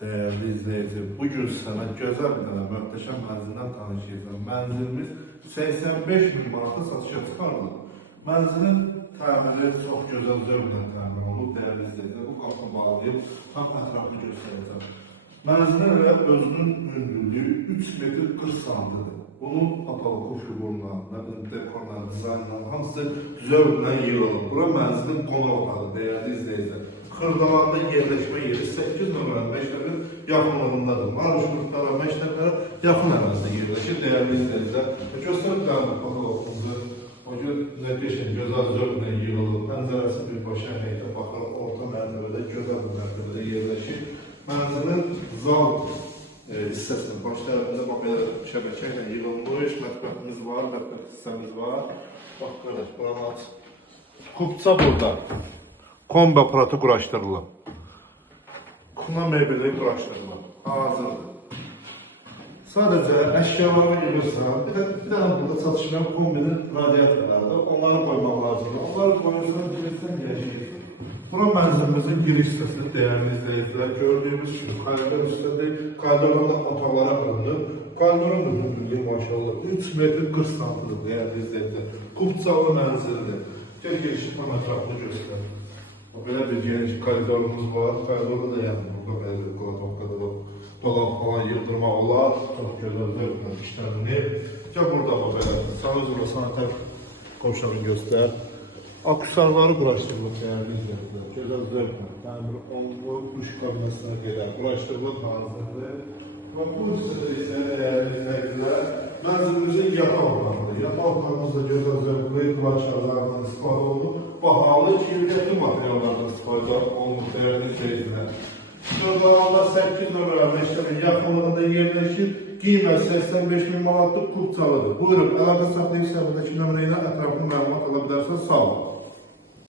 Değerli izleyici, bugün sana güzel bir tane möhtəşəm mənzildən tanışacağım. Mənzilimiz 85 bin manata satışa çıxarılıb. Mənzilin təmiri çox gözəl zövqlə təmir olunub. Değerli izleyiciler, bu qapını bağlayıb tam ətrafını göstərəcəm. Mənzilin elə özünün hündürlüyü 3 metr 40 santidir. Bunun kapalı koşulundan, dekorla, dizaynla hamısı zövqlə yığılıb. Bura mənzilin qonaq otağı, değerli izleyiciler. Kırdalanda yerleşme yeri 8 nömrəli məktəbin yaxınlığındadır. Marşrutlara, məktəblərə yaxın ərazide yerleşir, değerli izleyiciler. Göstərib qəbul katalogumuzu. O gün nə deşin, gözəl zövqlə yığılıb, pəncərəsi bir başa həyətə baxır, orta mərtəbədə, gözəl bir mərtəbədə yerleşir. Mənzilin zal hissəsinin baş tərəfində bax belə şəbəkə ilə yığılmış, mətbəximiz var, mətbəx hissəmiz var. Bax qardaş, buranı aç. Kupça burada. Kombi aparatı quraşdırılıb. Kuna mebeli quraşdırılıb. Hazırdır. Sadəcə əşyaları yığırsan, bir dənə burada çatışmayan kombinin radiatorlarıdır. Onları qoymaq lazımdır. Onları qoyursan, girişdən gəlişir. Bura mənzilimizin giriş hissəsidir, değerli izleyiciler. Gördüğümüz gibi koridor üstündə koridorunda otaqlara bölünüb. Koridorun da hündürlüyü maşallah 3 metr 40 santidir, değerli izleyiciler. Kupçalı mənzildir. Gel girişi tam ətrafını göstər. Böyle bir geniş koridorumuz var. Koridorda da yani burada böyle bir kolatovkada da dolap falan yıldırma olar. Çok güzel zövqlə işlənir. Gel burada da böyle. Sana zorla sanitar qovşağını göster. Akusarları quraşdırılıb değerli izləyicilər. Gözəl zövqlə. Təmir olunub, duş kabinəsinə qədər quraşdırılıb hazırdır. Və bu isə değerli izləyicilər, mənzilimizin yataq otağıdır. Yataq otağımızda gözəl zövqlü, quraşlardan istifadə olunub. Bahalı, qiymətli materiallardan istifadə olunub değerli izləyicilər. Kırdalanda 8 nömrəli məktəbin yaxınlığında yerləşir. Qiymət 85 bin manatlıq kupçalıdır. Buyurun, əlaqə saxlayıb səbəbdəki nömrə ilə ətraflı məlumat ala bilərsiniz. Sağ olun.